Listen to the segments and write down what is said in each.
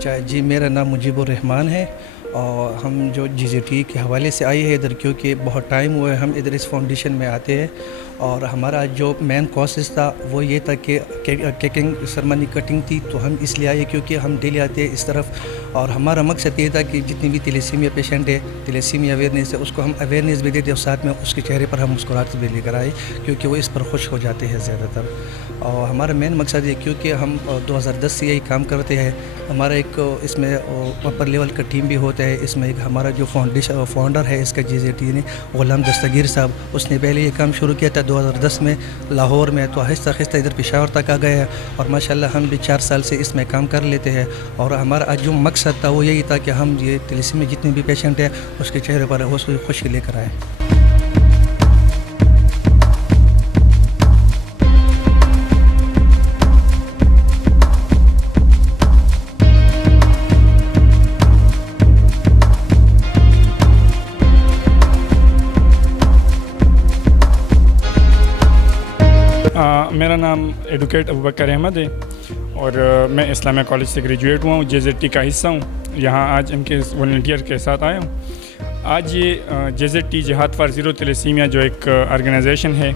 جی میرا نام مجیب الرحمان ہے اور ہم جو GZT کے حوالے سے آئے ہیں ادھر، کیونکہ بہت ٹائم ہوا ہے ہم ادھر اس فاؤنڈیشن میں آتے ہیں، اور ہمارا جو مین کوسز تھا وہ یہ تھا کہ کیکنگ سرمنی کٹنگ تھی، تو ہم اس لیے آئے کیونکہ ہم ڈیلی آتے ہیں اس طرف، اور ہمارا مقصد یہ تھا کہ جتنی بھی تیلیسیمیا پیشنٹ ہے، تیلیسیمیا اویئرنیس ہے، اس کو ہم اویئرنیس بھی دیتے اور ساتھ میں اس کے چہرے پر ہم مسکراہٹ بھی لے کر آئے، کیونکہ وہ اس پر خوش ہو جاتے ہیں زیادہ تر۔ اور ہمارا مین مقصد یہ، کیونکہ ہم 2010 سے یہی کام کرتے ہیں، ہمارا ایک اس میں اپر لیول کا ٹیم بھی ہوتا ہے، اس میں ایک ہمارا جو فاؤنڈر ہے اس کا GZT نے، غلام دستگیر صاحب، اس نے پہلے یہ کام شروع کیا تھا 2010 میں لاہور میں، تو آہستہ آہستہ ادھر پشاور تک آ گیا ہے، اور ماشاءاللہ ہم بھی 4 سال سے اس میں کام کر لیتے ہیں، اور ہمارا جو مقصد تھا وہ یہی تھا کہ ہم یہ تیلیسیمیا میں جتنے بھی پیشنٹ ہیں اس کے چہرے پر خوشی لے کر آئیں۔ میرا نام ایڈوکیٹ ابوبکر احمد ہے اور میں اسلامیہ کالج سے گریجویٹ ہوا ہوں، GZT کا حصہ ہوں، یہاں آج ان کے والنٹیئر کے ساتھ آیا ہوں۔ آج یہ GZT جہاد فار زیرو تیلیسیمیا جو ایک آرگنائزیشن ہے،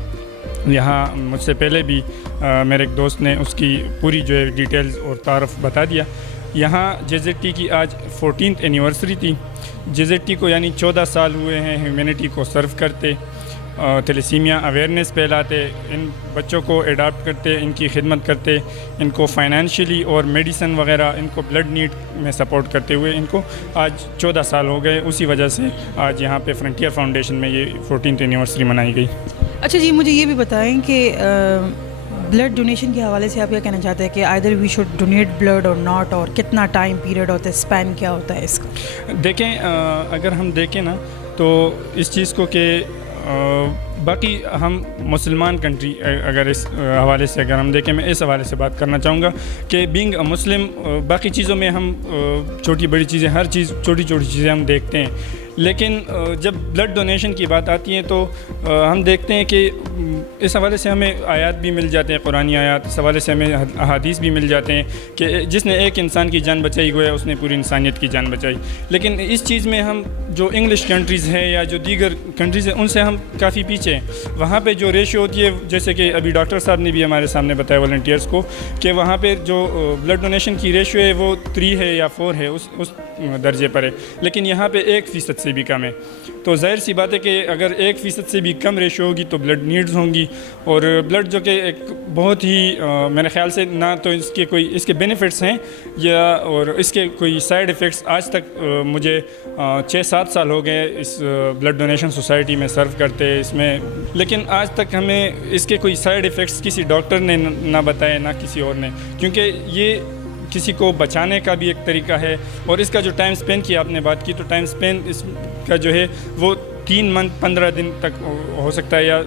یہاں مجھ سے پہلے بھی میرے ایک دوست نے اس کی پوری جو ہے ڈیٹیلز اور تعارف بتا دیا۔ یہاں GZT کی آج 14th اینیورسری تھی۔ GZT کو یعنی 14 سال ہوئے ہیں ہیومینٹی کو سرو کرتے، تیلیسیمیا اویئرنیس پھیلاتے، ان بچوں کو اڈاپٹ کرتے، ان کی خدمت کرتے، ان کو فائنینشلی اور میڈیسن وغیرہ، ان کو بلڈ نیڈ میں سپورٹ کرتے ہوئے ان کو آج 14 سال ہو گئے۔ اسی وجہ سے آج یہاں پہ فرنٹیئر فاؤنڈیشن میں یہ 14th اینیورسری منائی گئی۔ اچھا جی، مجھے یہ بھی بتائیں کہ بلڈ ڈونیشن کے حوالے سے آپ کیا کہنا چاہتے ہیں کہ either we should donate blood اور ناٹ، اور کتنا ٹائم پیریڈ ہوتا ہے، اسپین کیا ہوتا ہے اس کا؟ دیکھیں، اگر ہم دیکھیں نا تو اس چیز کو کہ باقی ہم مسلمان کنٹری اگر اس حوالے سے اگر ہم دیکھیں، میں اس حوالے سے بات کرنا چاہوں گا کہ بینگ مسلم باقی چیزوں میں ہم چھوٹی بڑی چیزیں، ہر چیز چھوٹی چھوٹی چیزیں ہم دیکھتے ہیں، لیکن جب بلڈ ڈونیشن کی بات آتی ہے تو ہم دیکھتے ہیں کہ اس حوالے سے ہمیں آیات بھی مل جاتے ہیں، قرآنی آیات، اس حوالے سے ہمیں احادیث بھی مل جاتے ہیں کہ جس نے ایک انسان کی جان بچائی گویا اس نے پوری انسانیت کی جان بچائی۔ لیکن اس چیز میں ہم جو انگلش کنٹریز ہیں یا جو دیگر کنٹریز ہیں ان سے ہم کافی پیچھے ہیں۔ وہاں پہ جو ریشیو ہوتی ہے، جیسے کہ ابھی ڈاکٹر صاحب نے بھی ہمارے سامنے بتایا والنٹیئرس کو، کہ وہاں پہ جو بلڈ ڈونیشن کی ریشیو ہے وہ 3 ہے یا 4 ہے، اس درجے پر ہے، لیکن یہاں پہ 1% سے بھی کم ہے۔ تو ظاہر سی بات ہے کہ اگر 1% سے بھی کم ریشیو ہوگی تو بلڈ نیڈز ہوں گی، اور بلڈ جو کہ ایک بہت ہی میرے خیال سے نہ تو اس کے بینیفٹس ہیں یا اور اس کے کوئی سائیڈ ایفیکٹس، آج تک مجھے 6-7 سال ہو گئے اس بلڈ ڈونیشن سوسائٹی میں سرو کرتے اس میں، لیکن آج تک ہمیں اس کے کوئی سائیڈ ایفیکٹس کسی ڈاکٹر نے نہ بتائے نہ کسی اور نے، کیونکہ یہ کسی کو بچانے کا بھی ایک طریقہ ہے، اور اس کا جو ٹائم اسپین کی آپ نے بات کی، تو ٹائم اسپین اس کا جو ہے وہ 3 منتھ 15 دن تک ہو سکتا ہے، یا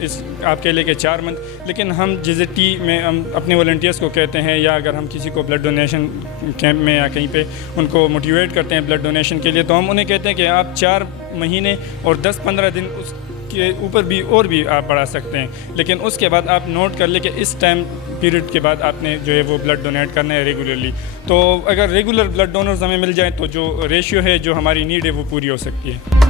اس آپ کہہ لیں کہ 4 منتھ، لیکن ہم GZT میں ہم اپنے والنٹیئرس کو کہتے ہیں، یا اگر ہم کسی کو بلڈ ڈونیشن کیمپ میں یا کہیں پہ ان کو موٹیویٹ کرتے ہیں بلڈ ڈونیشن کے لیے، تو ہم انہیں کہتے ہیں کہ آپ 4 مہینے اور 10-15 دن اس کے اوپر بھی اور بھی آپ بڑھا سکتے ہیں، لیکن اس کے بعد آپ نوٹ کر لیں کہ اس ٹائم پیریڈ کے بعد آپ نے جو ہے وہ بلڈ ڈونیٹ کرنا ہے ریگولرلی۔ تو اگر ریگولر بلڈ ڈونرز ہمیں مل جائیں تو جو ریشیو ہے جو ہماری نیڈ ہے وہ پوری ہو سکتی ہے۔